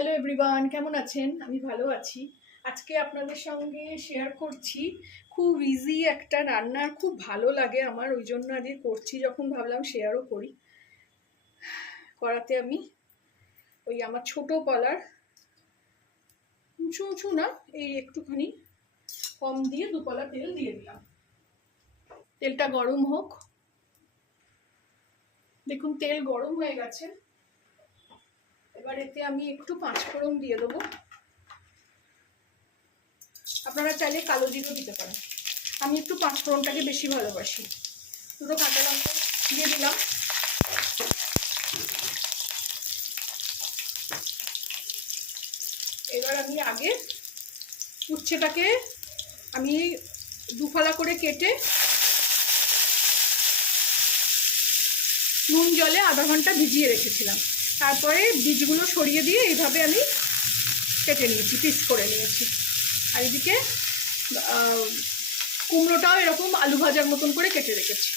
Hello everyone, কেমন আছেন? আমি ভালো আছি। আজকে আপনাদের সঙ্গে শেয়ার করছি খুব ইজি একটা রান্না, খুব ভালো লাগে আমার, ওই জন্য আজকে করছি, যখন ভাবলাম শেয়ারও করি। কড়াতে আমি ওই আমার ছোট কলার উঁচু উঁচু না, এই একটুখানি কম দিয়ে 2 কলা তেল দিয়ে দিলাম। তেলটা গরম হোক। দেখুন তেল গরম হয়ে গেছে। এবার এতে আমি একটু 5 ফোড়ন দিয়ে দেবো। আপনারা চাইলে কালো জিরেও দিতে পারেন। আমি একটু 5 ফোড়নটাকে বেশি ভালোবাসি। দুটো কাঁচা লঙ্কা দিয়ে দিলাম। এবার আমি আগে উচ্ছেটাকে আমি 2 ফালা করে কেটে নুন জলে আধা ঘন্টা ভিজিয়ে রেখেছিলাম। তারপরে বীজগুলো সরিয়ে দিয়ে এইভাবে আমি কেটে নিয়েছি, পিস করে নিয়েছি। আর এদিকে কুমড়োটাও এরকম আলু ভাজার মতন করে কেটে রেখেছি।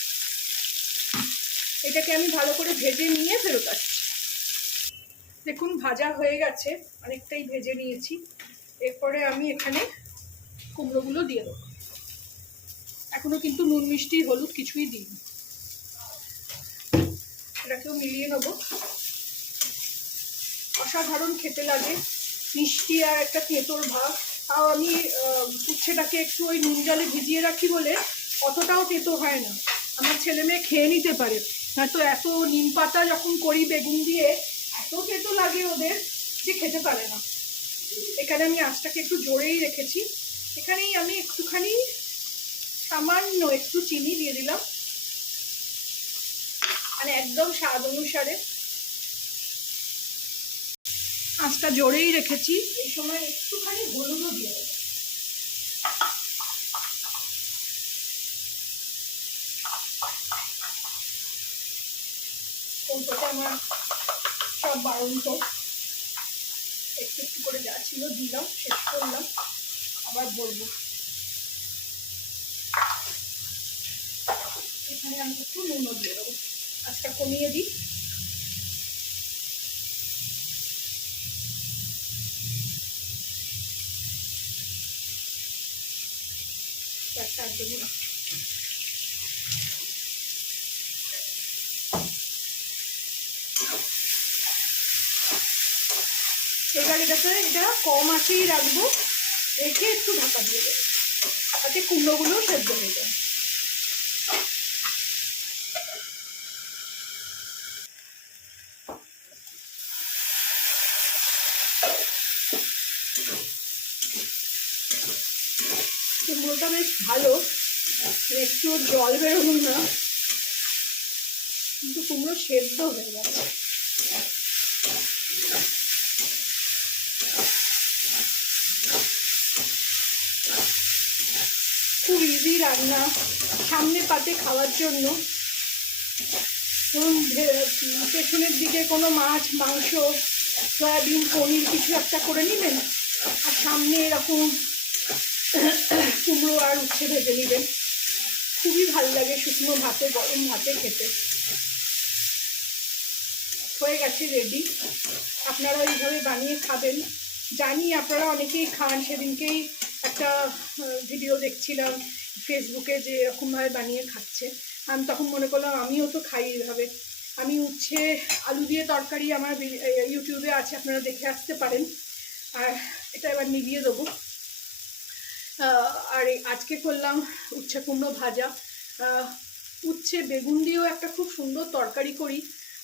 এটাকে আমি ভালো করে ভেজে নিয়ে ফেরত আসছি। দেখুন ভাজা হয়ে গেছে, অনেকটাই ভেজে নিয়েছি। এরপরে আমি এখানে কুমড়োগুলো দিয়ে দেবো। এখনো কিন্তু নুন মিষ্টি হলুদ কিছুই দিইনি। এটাকেও মিলিয়ে নেবো। অসাধারণ খেতে লাগে, মিষ্টি আর একটা তেঁতোর ভাব। তাও আমি উচ্ছেটাকে একটু ওই নুন জলে ভিজিয়ে রাখি বলে অতটাও তেঁতো হয় না। আমার ছেলে মেয়ে খেয়ে নিতে পারে, হয়তো এত নিম পাতা যখন করি বেগুন দিয়ে এত তেঁতো লাগে ওদের যে খেতে পারে না। এখানে আমি আঁচটাকে একটু জোরেই রেখেছি। এখানেই আমি একটুখানি সামান্য একটু চিনি দিয়ে দিলাম, মানে একদম স্বাদ অনুসারে। আঁচটা জোরেই রেখেছি। এই সময় একটুখানি হলুদও দিয়ে দেবো। কৌটোটা আমার সব বাড়ন্ত, একটু একটু করে যা ছিল দিলাম, শেষ করলাম, আবার বলবো। এখানে আমি একটু নুনও দিয়ে দেবো। আঁচটা কমিয়ে দিই। আর দেবো না। এবার এটা কম আঁচেই রাখবো, রেখে একটু ঢাকা দিয়ে দেবো, তাতে কুমড়োগুলো সেদ্ধ হয়ে যায়। কুমড়োটা বেশ ভালো, একটু জল বেরোনো না, কিন্তু কুমড়ো সেদ্ধ হয়ে গেছে। খুব ইজি রান্না, সামনে পাতে খাওয়ার জন্য। ধরুন পেছনের দিকে কোনো মাছ মাংস সয়াবিন পনির কিছু একটা করে নিলেন, আর সামনে এরকম কুমড়ো আর উচ্ছে ভেজে নিলেন। খুবই ভালো লাগে শুকনো ভাতে, গরম ভাতে খেতে। হয়ে গেছে রেডি। আপনারা এইভাবে বানিয়ে খাবেন। জানি আপনারা অনেকেই খান। সেদিনকেই একটা ভিডিও দেখছিলাম ফেসবুকে যে এরকমভাবে বানিয়ে খাচ্ছে। আমি তখন মনে করলাম আমিও তো খাই এইভাবে। আমি উচ্ছে আলু দিয়ে তরকারি আমার ইউটিউবে আছে, আপনারা দেখে আসতে পারেন। আর এটা এবার নিভিয়ে দেবো। আর আজকে করলাম উচ্ছে কুমড়ো ভাজা। উচ্ছে বেগুন দিয়েও একটা খুব সুন্দর তরকারি করি।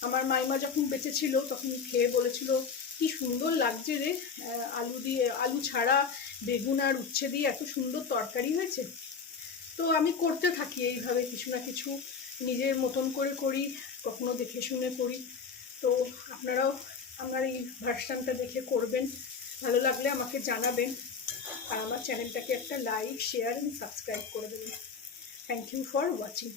আমার মাইমা যখন বেঁচে ছিল তখন খেয়ে বলেছিল কি সুন্দর লাগছে রে, আলু দিয়ে, আলু ছাড়া বেগুন আর উচ্ছে দিয়ে এত সুন্দর তরকারি হয়েছে। তো আমি করতে থাকি এইভাবে কিছু না কিছু, নিজের মতন করে করি, কখনো দেখে শুনে করি। তো আপনারাও আমার এই ভার্সনটা দেখে করবেন। ভালো লাগলে আমাকে জানাবেন, আর আমার চ্যানেলটাকে একটা লাইক শেয়ার এন্ড সাবস্ক্রাইব করে দেবেন। Thank you for watching.